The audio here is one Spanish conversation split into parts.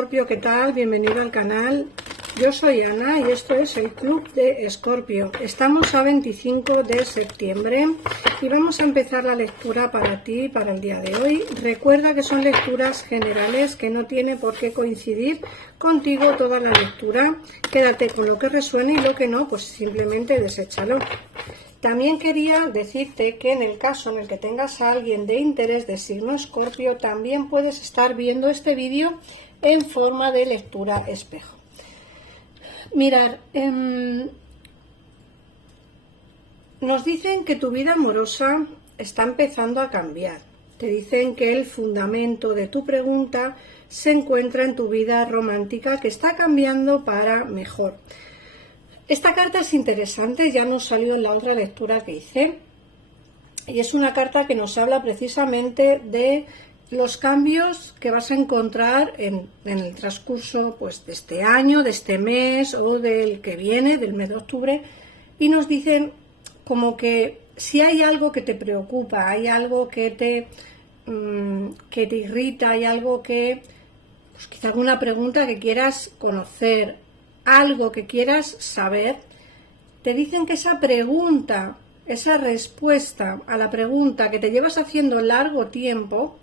Escorpio, ¿qué tal? Bienvenido al canal. Yo soy Ana y esto es el Club de Escorpio. Estamos a 25 de septiembre y vamos a empezar la lectura para ti para el día de hoy. Recuerda que son lecturas generales, que no tiene por qué coincidir contigo toda la lectura. Quédate con lo que resuene y lo que no, pues simplemente deséchalo. También quería decirte que en el caso en el que tengas a alguien de interés de signo Escorpio, también puedes estar viendo este vídeo en forma de lectura espejo. Mirad, nos dicen que tu vida amorosa está empezando a cambiar. Te dicen que el fundamento de tu pregunta se encuentra en tu vida romántica, que está cambiando para mejor. Esta carta es interesante, ya nos salió en la otra lectura que hice, y es una carta que nos habla precisamente de los cambios que vas a encontrar en el transcurso pues, de este año, de este mes o del que viene, del mes de octubre, y nos dicen como que si hay algo que te preocupa, hay algo que te irrita, hay algo que, pues quizá alguna pregunta que quieras conocer, algo que quieras saber, te dicen que esa pregunta, esa respuesta a la pregunta que te llevas haciendo largo tiempo,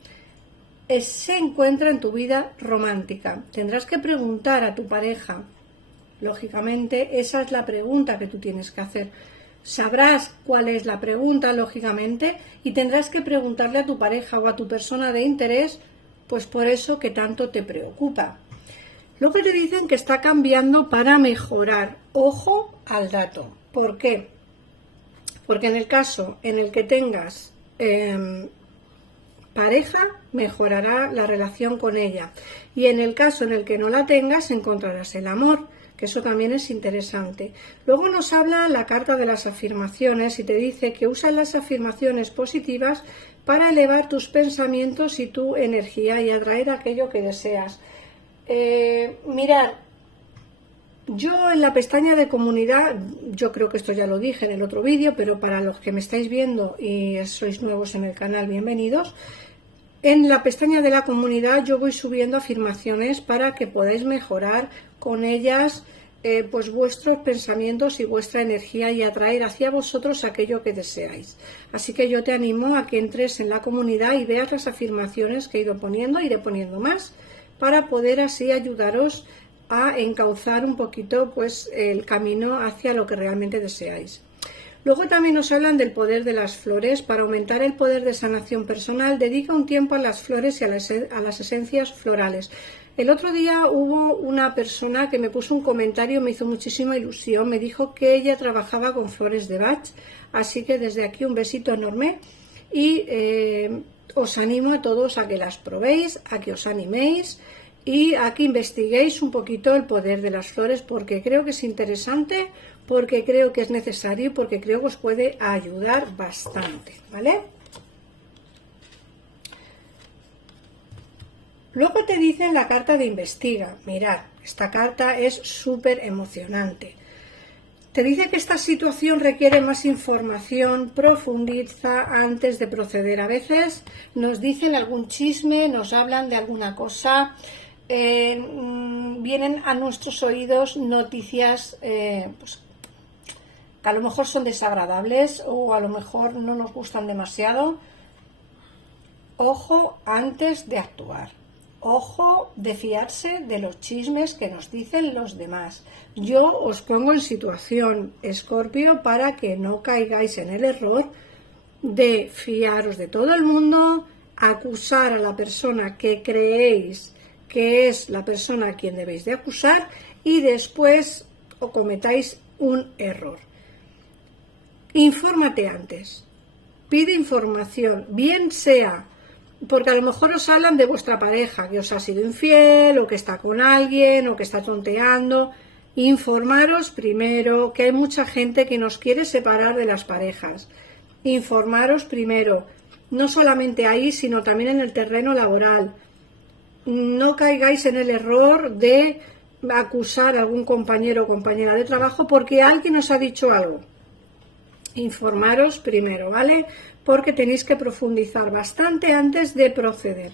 se encuentra en tu vida romántica. Tendrás que preguntar a tu pareja, lógicamente, esa es la pregunta que tú tienes que hacer. Sabrás cuál es la pregunta, lógicamente, y tendrás que preguntarle a tu pareja o a tu persona de interés, pues por eso que tanto te preocupa. Lo que te dicen que está cambiando para mejorar. Ojo al dato. ¿Por qué? Porque en el caso en el que tengas pareja, mejorará la relación con ella. Y en el caso en el que no la tengas, encontrarás el amor, que eso también es interesante. Luego nos habla la carta de las afirmaciones y te dice que usas las afirmaciones positivas para elevar tus pensamientos y tu energía y atraer aquello que deseas. Mirad, yo en la pestaña de comunidad, yo creo que esto ya lo dije en el otro vídeo, pero para los que me estáis viendo y sois nuevos en el canal, bienvenidos. En la pestaña de la comunidad yo voy subiendo afirmaciones para que podáis mejorar con ellas pues vuestros pensamientos y vuestra energía y atraer hacia vosotros aquello que deseáis. Así que yo te animo a que entres en la comunidad y veas las afirmaciones que he ido poniendo, iré poniendo más, para poder así ayudaros a encauzar un poquito pues el camino hacia lo que realmente deseáis. Luego también nos hablan del poder de las flores. Para aumentar el poder de sanación personal, dedica un tiempo a las flores y a las esencias florales. El otro día hubo una persona que me puso un comentario, me hizo muchísima ilusión, me dijo que ella trabajaba con flores de Bach, así que desde aquí un besito enorme y os animo a todos a que las probéis, a que os animéis y a que investiguéis un poquito el poder de las flores, porque creo que es interesante, porque creo que es necesario y porque creo que os puede ayudar bastante, ¿vale? Luego te dicen la carta de investiga. Mirad, esta carta es súper emocionante. Te dice que esta situación requiere más información, profundiza antes de proceder. A veces nos dicen algún chisme, nos hablan de alguna cosa, vienen a nuestros oídos noticias pues, que a lo mejor son desagradables o a lo mejor no nos gustan demasiado. Ojo antes de actuar. Ojo de fiarse de los chismes que nos dicen los demás. Yo os pongo en situación, Escorpio, para que no caigáis en el error de fiaros de todo el mundo, acusar a la persona que creéis que es la persona a quien debéis de acusar y después o cometáis un error. Infórmate antes. Pide información, bien sea porque a lo mejor os hablan de vuestra pareja, que os ha sido infiel, o que está con alguien, o que está tonteando. Informaros primero, que hay mucha gente que nos quiere separar de las parejas. Informaros primero, no solamente ahí, sino también en el terreno laboral. No caigáis en el error de acusar a algún compañero o compañera de trabajo porque alguien os ha dicho algo. Informaros primero, ¿vale? Porque tenéis que profundizar bastante antes de proceder.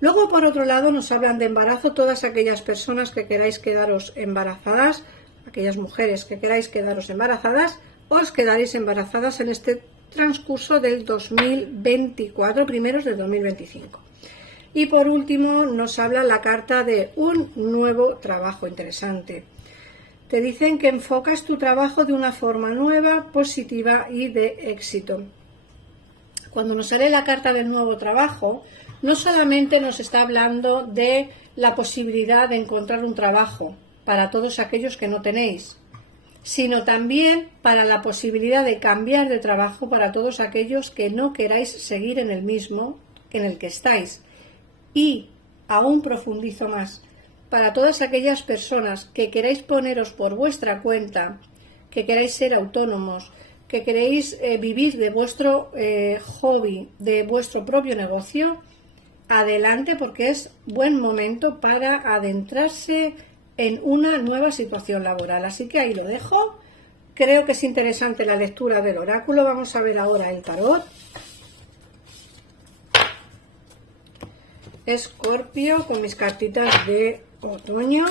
Luego, por otro lado, nos hablan de embarazo todas aquellas personas que queráis quedaros embarazadas, aquellas mujeres que queráis quedaros embarazadas, os quedaréis embarazadas en este transcurso del 2024, primeros del 2025. Y por último, nos habla la carta de un nuevo trabajo interesante. Te dicen que enfocas tu trabajo de una forma nueva, positiva y de éxito. Cuando nos sale la carta del nuevo trabajo, no solamente nos está hablando de la posibilidad de encontrar un trabajo para todos aquellos que no tenéis, sino también para la posibilidad de cambiar de trabajo para todos aquellos que no queráis seguir en el mismo en el que estáis. Y aún profundizo más, para todas aquellas personas que queráis poneros por vuestra cuenta, que queráis ser autónomos, que queréis vivir de vuestro hobby, de vuestro propio negocio, adelante, porque es buen momento para adentrarse en una nueva situación laboral. Así que ahí lo dejo. Creo que es interesante la lectura del oráculo. Vamos a ver ahora el tarot. Escorpio, con mis cartitas de otoño.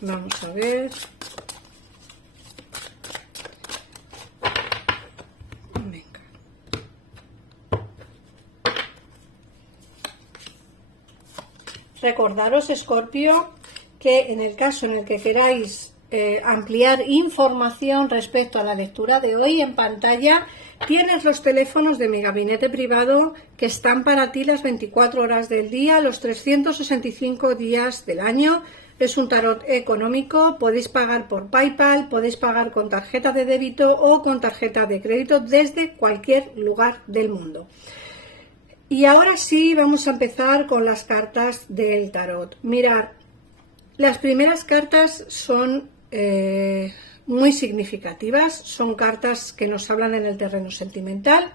Vamos a ver. Recordaros, Escorpio, que en el caso en el que queráis ampliar información respecto a la lectura de hoy, en pantalla tienes los teléfonos de mi gabinete privado que están para ti las 24 horas del día, los 365 días del año. Es un tarot económico, podéis pagar por PayPal, podéis pagar con tarjeta de débito o con tarjeta de crédito desde cualquier lugar del mundo. Y ahora sí vamos a empezar con las cartas del tarot. Mirad, las primeras cartas son muy significativas, son cartas que nos hablan en el terreno sentimental.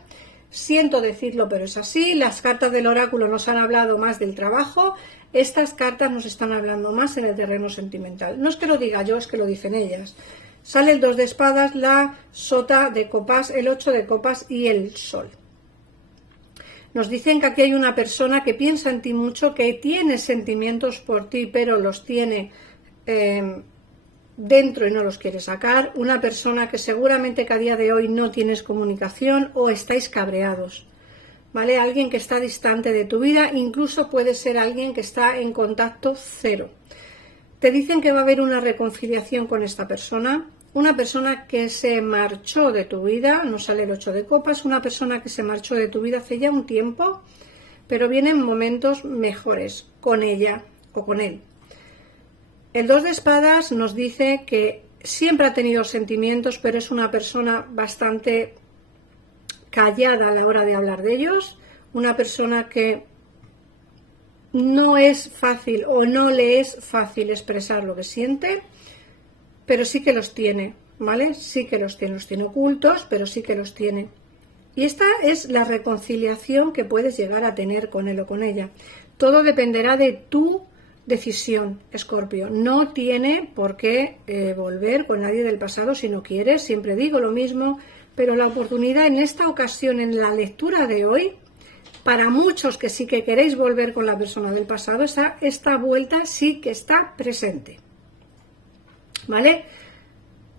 Siento decirlo, pero es así. Las cartas del oráculo nos han hablado más del trabajo, estas cartas nos están hablando más en el terreno sentimental. No es que lo diga yo, es que lo dicen ellas. Sale el 2 de espadas, la sota de copas, el 8 de copas y el sol. Nos dicen que aquí hay una persona que piensa en ti mucho, que tiene sentimientos por ti, pero los tiene dentro y no los quiere sacar. Una persona que seguramente que a día de hoy no tienes comunicación o estáis cabreados, ¿vale? Alguien que está distante de tu vida, incluso puede ser alguien que está en contacto cero. Te dicen que va a haber una reconciliación con esta persona. Una persona que se marchó de tu vida, nos sale el 8 de copas, una persona que se marchó de tu vida hace ya un tiempo, pero vienen momentos mejores con ella o con él. El 2 de espadas nos dice que siempre ha tenido sentimientos, pero es una persona bastante callada a la hora de hablar de ellos, una persona que no es fácil o no le es fácil expresar lo que siente, pero sí que los tiene, ¿vale? Sí que los tiene ocultos, pero sí que los tiene. Y esta es la reconciliación que puedes llegar a tener con él o con ella. Todo dependerá de tu decisión, Escorpio. No tiene por qué volver con nadie del pasado si no quieres, siempre digo lo mismo, pero la oportunidad en esta ocasión, en la lectura de hoy, para muchos que sí que queréis volver con la persona del pasado, esta vuelta sí que está presente. ¿Vale?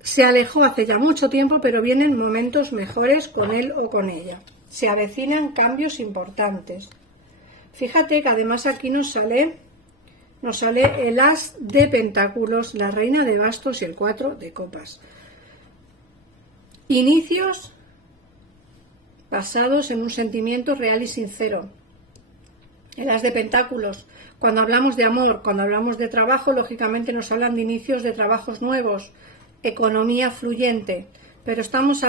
Se alejó hace ya mucho tiempo, pero vienen momentos mejores con él o con ella. Se avecinan cambios importantes. Fíjate que además aquí nos sale el as de pentáculos, la reina de bastos y el 4 de copas. Inicios basados en un sentimiento real y sincero. El as de pentáculos. Cuando hablamos de amor, cuando hablamos de trabajo, lógicamente nos hablan de inicios de trabajos nuevos, economía fluyente, pero estamos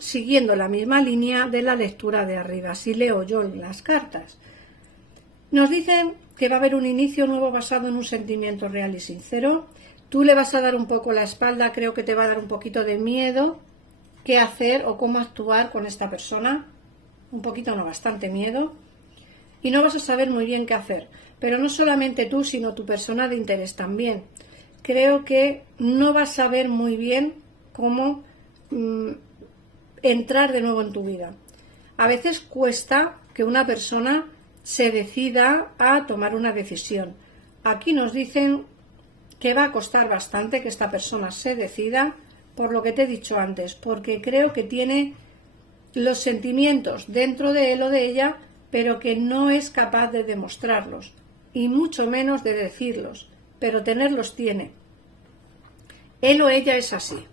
siguiendo la misma línea de la lectura de arriba. Así leo yo las cartas. Nos dicen que va a haber un inicio nuevo basado en un sentimiento real y sincero. Tú le vas a dar un poco la espalda, creo que te va a dar un poquito de miedo qué hacer o cómo actuar con esta persona. Un poquito, no, bastante miedo. Y no vas a saber muy bien qué hacer. Pero no solamente tú, sino tu persona de interés también. Creo que no vas a saber muy bien cómo entrar de nuevo en tu vida. A veces cuesta que una persona se decida a tomar una decisión. Aquí nos dicen que va a costar bastante que esta persona se decida, por lo que te he dicho antes, porque creo que tiene los sentimientos dentro de él o de ella, pero que no es capaz de demostrarlos, y mucho menos de decirlos, pero tenerlos tiene. Él o ella es así.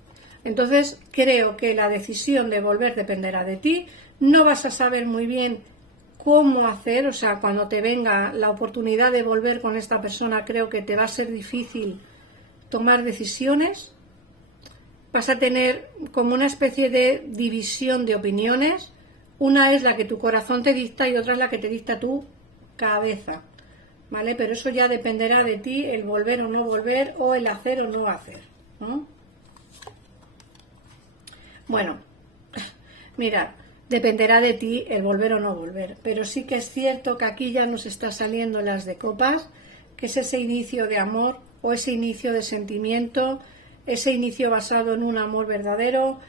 Entonces creo que la decisión de volver dependerá de ti. No vas a saber muy bien cómo hacer, o sea, cuando te venga la oportunidad de volver con esta persona, creo que te va a ser difícil tomar decisiones. Vas a tener como una especie de división de opiniones. Una es la que tu corazón te dicta y otra es la que te dicta tu cabeza, ¿vale? Pero eso ya dependerá de ti, el volver o no volver, o el hacer o no hacer, ¿no? Bueno, mirad, dependerá de ti el volver o no volver, pero sí que es cierto que aquí ya nos está saliendo las de copas, que es ese inicio de amor o ese inicio de sentimiento, ese inicio basado en un amor verdadero.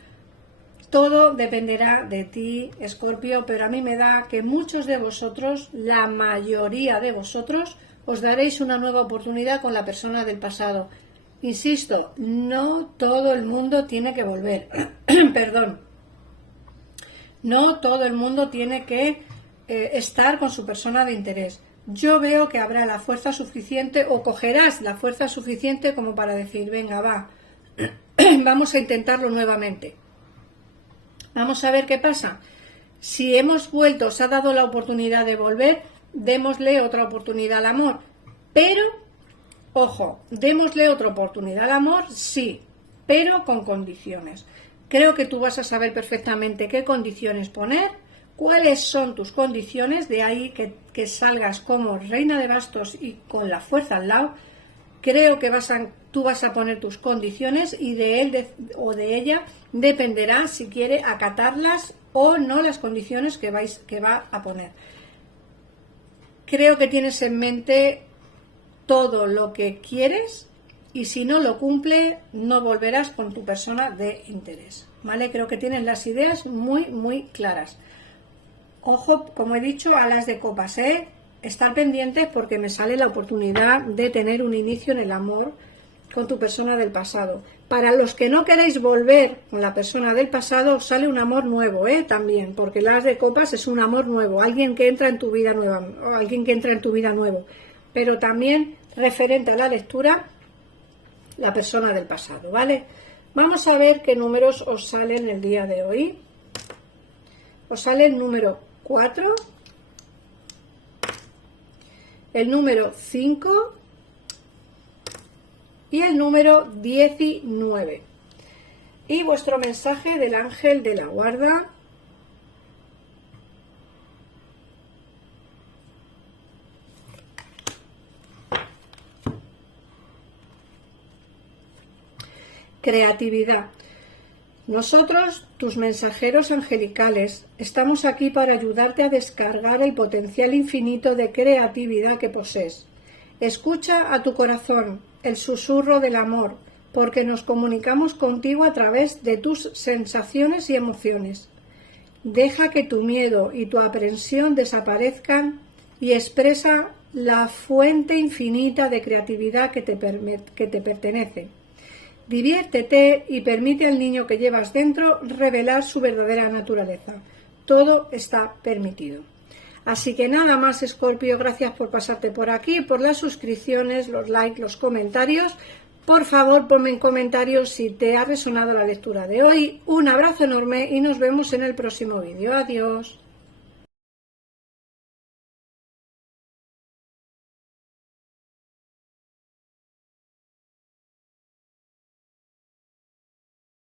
Todo dependerá de ti, Escorpio, pero a mí me da que muchos de vosotros, la mayoría de vosotros, os daréis una nueva oportunidad con la persona del pasado. Insisto, no todo el mundo tiene que volver. Perdón. No todo el mundo tiene que estar con su persona de interés. Yo veo que habrá la fuerza suficiente, o cogerás la fuerza suficiente como para decir, venga, va, vamos a intentarlo nuevamente. Vamos a ver qué pasa. Si hemos vuelto, os ha dado la oportunidad de volver, démosle otra oportunidad al amor. Pero, ojo, démosle otra oportunidad al amor, sí, pero con condiciones. Creo que tú vas a saber perfectamente qué condiciones poner, cuáles son tus condiciones, de ahí que salgas como reina de bastos y con la fuerza al lado. Creo que tú vas a poner tus condiciones y de él o de ella dependerá si quiere acatarlas o no las condiciones que va a poner. Creo que tienes en mente todo lo que quieres y si no lo cumple no volverás con tu persona de interés, ¿vale? Creo que tienes las ideas muy, muy claras. Ojo, como he dicho, a las de copas, estar pendientes porque me sale la oportunidad de tener un inicio en el amor con tu persona del pasado. Para los que no queréis volver con la persona del pasado, sale un amor nuevo, también, porque las de copas es un amor nuevo, alguien que entra en tu vida nueva, o alguien que entra en tu vida nuevo. Pero también referente a la lectura, la persona del pasado, ¿vale? Vamos a ver qué números os salen el día de hoy. Os sale el número 4, el número 5 y el número 19. Y vuestro mensaje del ángel de la guarda. Creatividad. Nosotros, tus mensajeros angelicales, estamos aquí para ayudarte a descargar el potencial infinito de creatividad que posees. Escucha a tu corazón, el susurro del amor, porque nos comunicamos contigo a través de tus sensaciones y emociones. Deja que tu miedo y tu aprensión desaparezcan y expresa la fuente infinita de creatividad que te pertenece. Diviértete y permite al niño que llevas dentro revelar su verdadera naturaleza. Todo está permitido. Así que nada más, Escorpio, gracias por pasarte por aquí, por las suscripciones, los likes, los comentarios. Por favor, ponme en comentarios si te ha resonado la lectura de hoy. Un abrazo enorme y nos vemos en el próximo vídeo. Adiós.